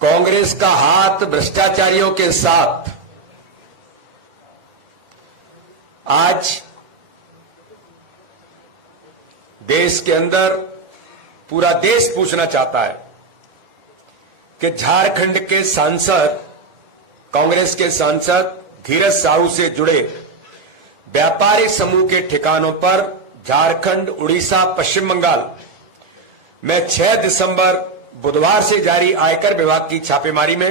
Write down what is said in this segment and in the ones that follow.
कांग्रेस का हाथ भ्रष्टाचारियों के साथ आज देश के अंदर पूरा देश पूछना चाहता है कि झारखंड के सांसद, कांग्रेस के सांसद धीरज साहू से जुड़े व्यापारिक समूह के ठिकानों पर झारखंड, उड़ीसा, पश्चिम बंगाल में 6 दिसंबर बुधवार से जारी आयकर विभाग की छापेमारी में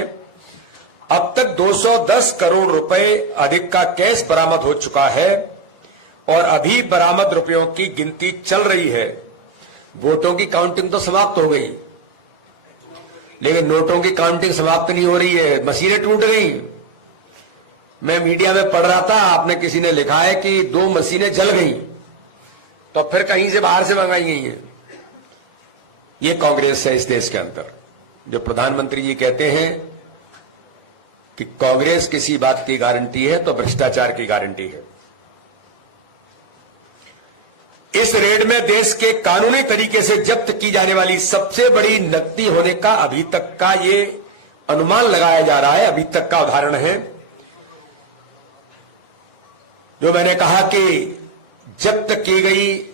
अब तक 210 करोड़ रुपए अधिक का कैश बरामद हो चुका है और अभी बरामद रुपयों की गिनती चल रही है। वोटों की काउंटिंग तो समाप्त हो गई, लेकिन नोटों की काउंटिंग समाप्त नहीं हो रही है। मशीनें टूट गई। मैं मीडिया में पढ़ रहा था, आपने किसी ने लिखा है कि 2 मशीनें जल गई, तो फिर कहीं से बाहर से मंगाई गई हैं। ये कांग्रेस है इस देश के अंदर। जो प्रधानमंत्री जी कहते हैं कि कांग्रेस किसी बात की गारंटी है तो भ्रष्टाचार की गारंटी है। इस रेड में देश के कानूनी तरीके से जब्त की जाने वाली सबसे बड़ी नकदी होने का अभी तक का ये अनुमान लगाया जा रहा है, अभी तक का उदाहरण है। जो मैंने कहा कि जब्त की गई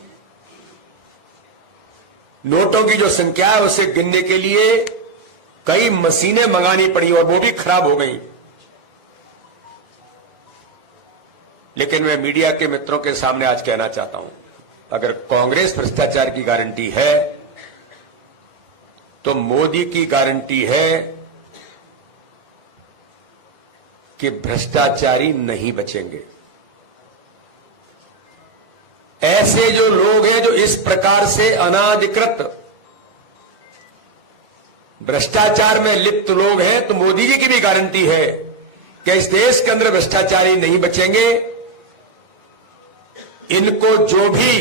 नोटों की जो संख्या है उसे गिनने के लिए कई मशीनें मंगानी पड़ी और वो भी खराब हो गई। लेकिन मैं मीडिया के मित्रों के सामने आज कहना चाहता हूं, अगर कांग्रेस भ्रष्टाचार की गारंटी है तो मोदी की गारंटी है कि भ्रष्टाचारी नहीं बचेंगे। ऐसे जो लोग हैं जो इस प्रकार से अनाधिकृत भ्रष्टाचार में लिप्त लोग हैं, तो मोदी जी की भी गारंटी है कि इस देश के अंदर भ्रष्टाचारी नहीं बचेंगे। इनको जो भी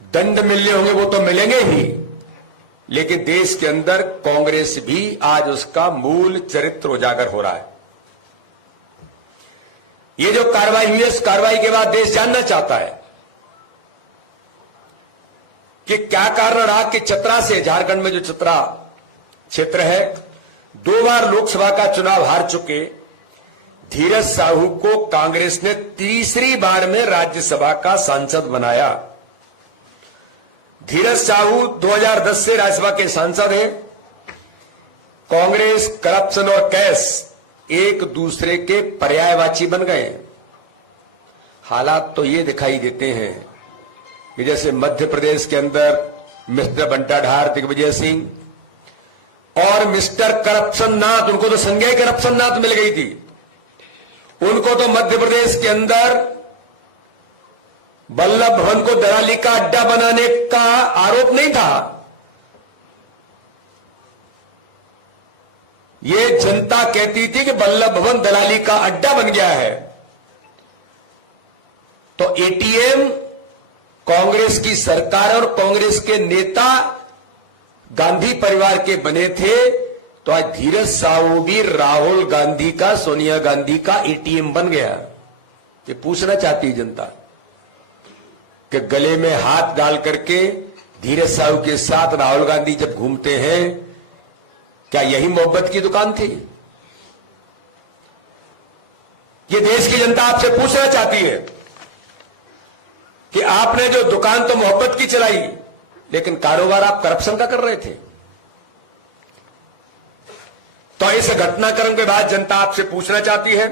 दंड मिलने होंगे वो तो मिलेंगे ही, लेकिन देश के अंदर कांग्रेस भी आज उसका मूल चरित्र उजागर हो रहा है। ये जो कार्रवाई हुई है, इस कार्रवाई के बाद देश जानना चाहता है कि क्या कारण रहा कि चतरा से, झारखंड में जो चतरा क्षेत्र है, 2 बार लोकसभा का चुनाव हार चुके धीरज साहू को कांग्रेस ने तीसरी बार में राज्यसभा का सांसद बनाया। धीरज साहू 2010 से राज्यसभा के सांसद हैं। कांग्रेस, करप्शन और कैश एक दूसरे के पर्यायवाची बन गए। हालात तो ये दिखाई देते हैं कि जैसे मध्य प्रदेश के अंदर मिस्टर बंटाढार दिग्विजय सिंह और मिस्टर करप्शन नाथ, उनको तो संज्ञा करप्शन नाथ मिल गई थी। उनको तो मध्य प्रदेश के अंदर वल्लभ भवन को दलाली का अड्डा बनाने का आरोप नहीं था। ये जनता कहती थी कि वल्लभ भवन दलाली का अड्डा बन गया है। तो एटीएम कांग्रेस की सरकार और कांग्रेस के नेता गांधी परिवार के बने थे, तो आज धीरज साहू भी राहुल गांधी का, सोनिया गांधी का एटीएम बन गया। ये पूछना चाहती है जनता कि गले में हाथ डाल करके धीरज साहू के साथ राहुल गांधी जब घूमते हैं, क्या यही मोहब्बत की दुकान थी? ये देश की जनता आपसे पूछना चाहती है कि आपने जो दुकान तो मोहब्बत की चलाई, लेकिन कारोबार आप करप्शन का कर रहे थे। तो इस घटनाक्रम के बाद जनता आपसे पूछना चाहती है,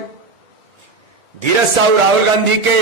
धीरज साहू राहुल गांधी के